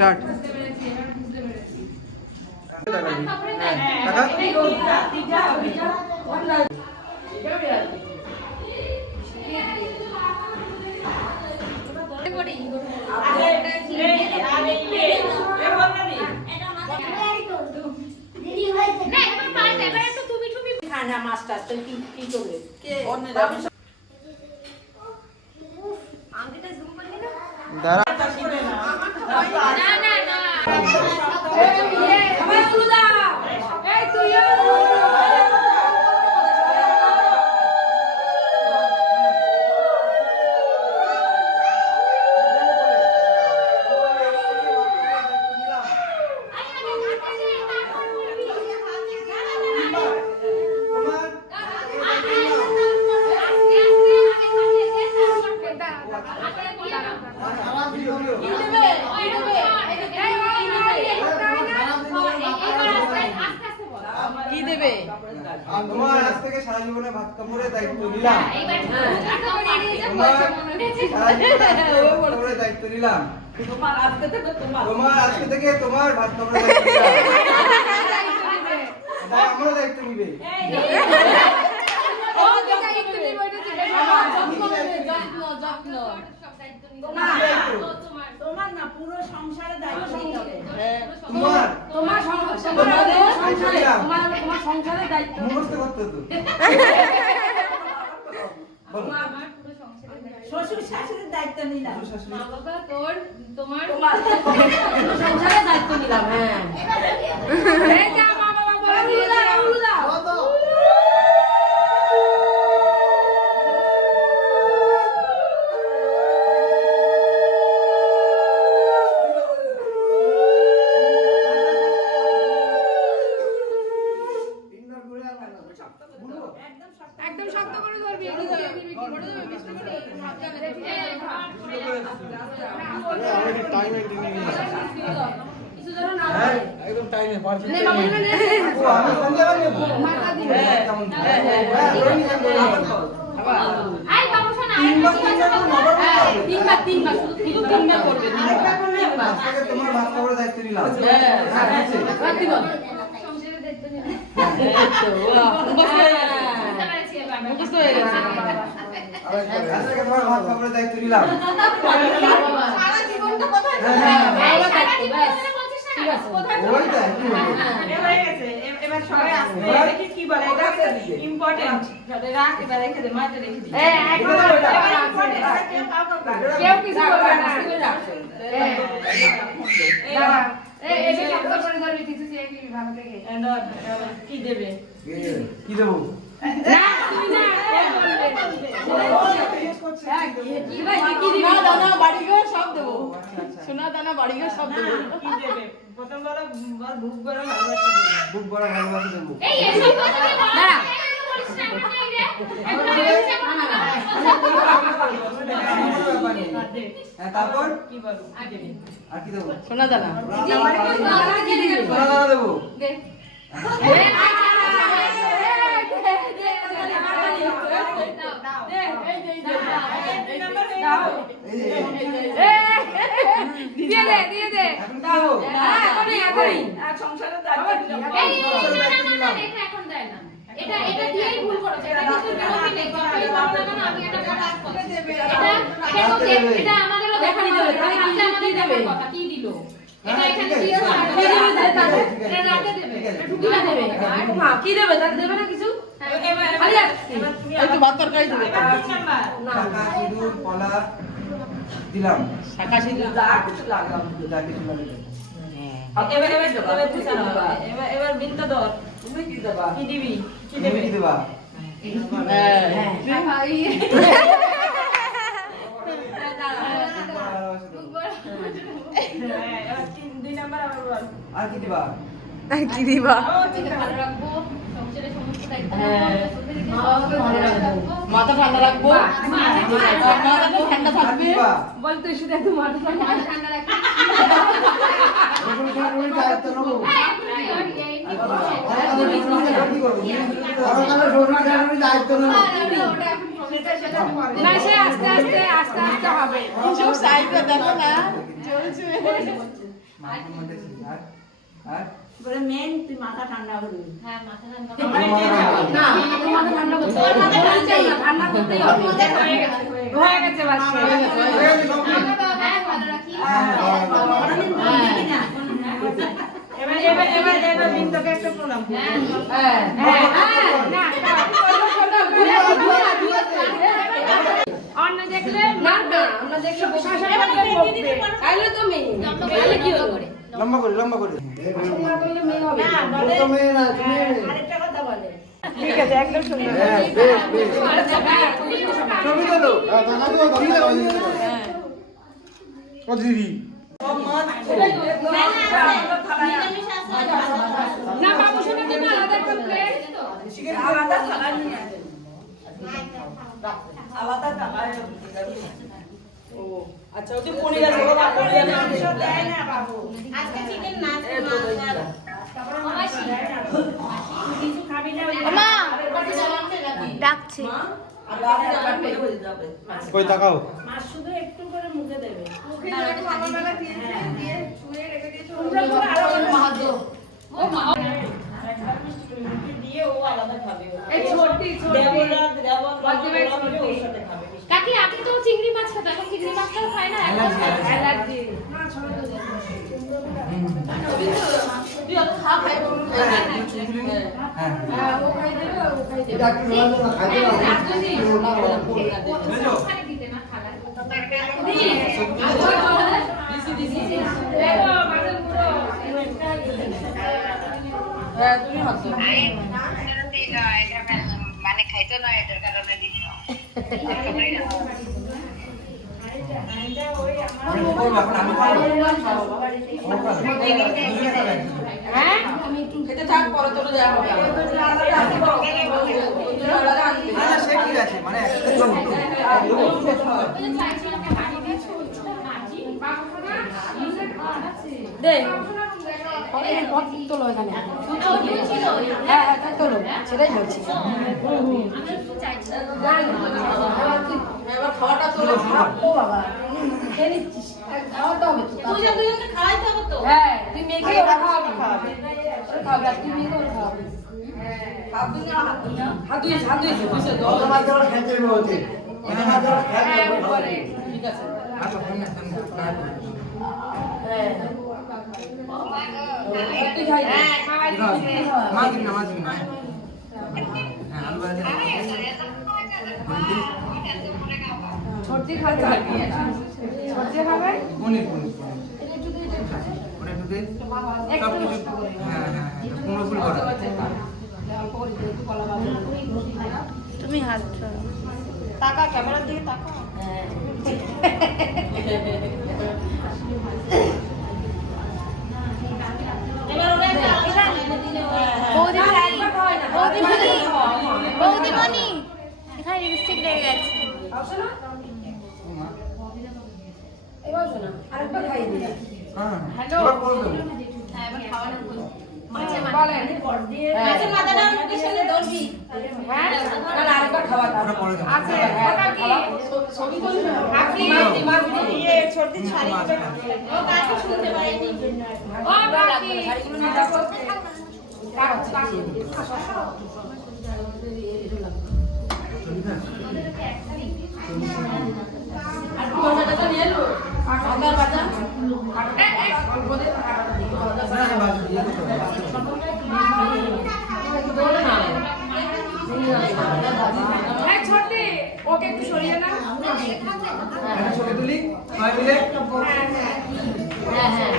Start. Master তুই কি করবে তোমার আজ থেকে সারা জীবনে ভাত কাপড়ের দায়িত্ব নিলাম। দায়িত্ব নিলাম। তোমার আজকে থেকে তোমার ভাত কাপড়ের আমারও দায়িত্ব নিবে। তোমার না পুরো সংসারের দায়িত্ব নিতে হবে। তোমার সংসারের দায়িত্ব মুখস্থ করতে তো। শ্বশুর শাশুড়ির দায়িত্ব নিলাম। মা বাবা তোমার সংসারের দায়িত্ব নিলাম। হ্যাঁ এই যা মা বাবা বলে দিয়েছে একদম শক্ত করে ধরবি। একদম টাইমে পারছি। তোমার ভাত খাবারের দায়িত্ব নিলাম। মুখস্থ হয়ে গেছে। আজকে তোমার ভাত খাবারের দায়িত্ব নিলাম। সারা জীবনটা কোথায় এবার সবাই আসবে দেখি কি বলে। এটা ইম্পর্টেন্ট রাখ। এবার রেখে দে মাঝে রেখে দি। কেউ কিছু বলবে না। কি দেবে? কি দেবো? সোনা দানা বাড়ি গিয়ে সব দেবো। কি দেবে? প্রথম বলো বুক ভরা ভালোবাসা দেবো। বুক ভরা ভালোবাসা দেবো। তারপর কি বলো? আর কি দেবো? সোনা দানা। সোনা দানা দেবো। দিয়ে দে সংসারের দায়িত্ব এখন দেয় না। এটা দিয়েই ভুল করেছে। এটা কিন্তু বিরতি নেই। আমি এটা কাজ করতে দেবে। এটা আমাদেরও দেখা দিতে হবে। তাহলে কি আমাদের দেখার কথা কি দিল? এটা এখানে দিয়ে এটা রাতে দেবে। ঢুকিয়ে দেবে। মা কি দেবে? তাকে দেবে না কিছু? খালি একটু ভাত তরকারি দেবে। না টাকা সিঁদুর কলা দিলাম। টাকা সিঁদুর যা কিছু লাগলাম। যা কিছু লাগবে। এবার বিলটা ধর। তুমি কি দেবা? কি দিবি? কি দেবে? কি দেবা? আর কি দিবা? কি দিবা? মাথা ঠান্ডা রাখবো। মাথা ঠান্ডা থাকবে বলতে শুধু একটু মাথা ঠান্ডা রাখবি। না সে আস্তে আস্তে হবে। মাথার মধ্যে ছিল আর বলে মেন তুই মাথা ঠান্ডা করবি হ্যাঁ মাথা ঠান্ডা না তুই মাথা ঠান্ডা করতে হবে ঠান্ডা করতেই হবে হয়ে গেছে বাস হ্যাঁ ভালো রাখি এবার বিন্দুকে একটা প্রণাম অন্য দেখলে না না আমরা দেখলে তাইলে তো মেয়ে তাইলে কি হবে লম্বা করে তো মেয়ে না তুমি আরেকটা কথা বলে ঠিক আছে একদম সুন্দর হ্যাঁ বেশ ছবি তোলো ও দিদি না বাবু শোনা তো না আলাদা একটা প্লেট আলাদা থালা নিয়ে আসে আলাদা থালা ও আচ্ছা ওই পনির আছে বাবা পনির দেয় না বাবু আজকে চিকেন মাছ কিছু খাবি না মা ডাকছে কই তাকাও মাছ শুধু একটু করে মুখে দেবে মুখে খাবারবেলা দিয়ে ছুঁয়ে রেখে দিয়েছো ও মা দিয়ে ও আলাদা খাবে এই ছোটি কাকি আগে তো চিংড়ি মাছ খেত এখন চিংড়ি মাছটাও খায় না অ্যালার্জি না ছোট তুই অত খা খাই হ্যাঁ ও খাই দেবে ও খাই দেবে এটা কি বলবো না খাইতে বুঝো খালি দিতে না খালা দিছি দেখো মাছের পুরো হ্যাঁ তুমি হাসো মানে খাইতো না এটার কারণে হ্যাঁ খেতে থাক পরে তোর দেওয়া হবে সে কি আছে মানে একটু দে তোলো এখানে হ্যাঁ হ্যাঁ তোলো সেটাই বলছি এবার খাওয়াটা তোলো ও বাবা খেয়ে নিচ্ছিস খাওয়াটা হবে তো হ্যাঁ তুই মেয়েকে ওরা খাওয়াবি খাওয়াবে তুই মেয়েকে ওরা খাওয়াবি হাত ধুয়েছে বুঝছে তো খেতে বলতে ঠিক আছে আচ্ছা হ্যাঁ তুই খাই মাছ দিন না হ্যাঁ আলু ভাজা ছোটি খাতে ছোটি খাবে পনির একটু দে সব কিছু হ্যাঁ পুরো ফুল করা তুমি হাত টাকা ক্যামেরার দিকে টাকা বৌদিমণি এখানে লিপস্টিক লেগে গেছে এবার শোনা আরেকটা খাই দিই হ্যাঁ হ্যালো বলেন মাছের মাথাটা মুখের সাথে ধরবি হ্যাঁ তাহলে আরেকবার খাওয়া ওটা পরে যাবে আছে ওটা কি ছবি তুলবি আপনি মাছ দিয়ে ছোট ছাড়ি ও কাকে শুনতে পারিনি ও বাকি শাড়িগুলো নিয়ে যাবো আর মশলাটা নিয়ে এলো আদা বাটা ছোটে ওকে একটু সরিয়ে না ছবি তুলি সবাই মিলে হ্যাঁ হ্যাঁ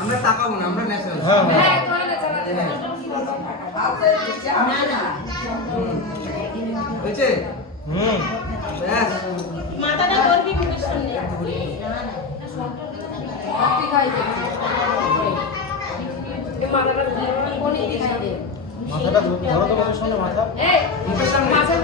আমরা তাকাবো না আমরা ন্যাচারাল হ্যাঁ তোলে চালাতে না না হয়েছে ব্যাস মাথাটা ধরবি মুখের সামনে আপনি খাই দে মাথাটা কোনি খাই দে মাথাটা ধরো তো মাথার সামনে মাথা এই মুখের সামনে মাছের